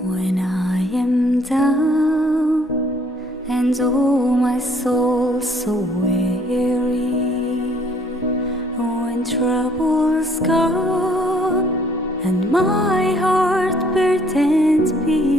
When I am down and oh my soul so weary, when troubles come and my heart burdened be,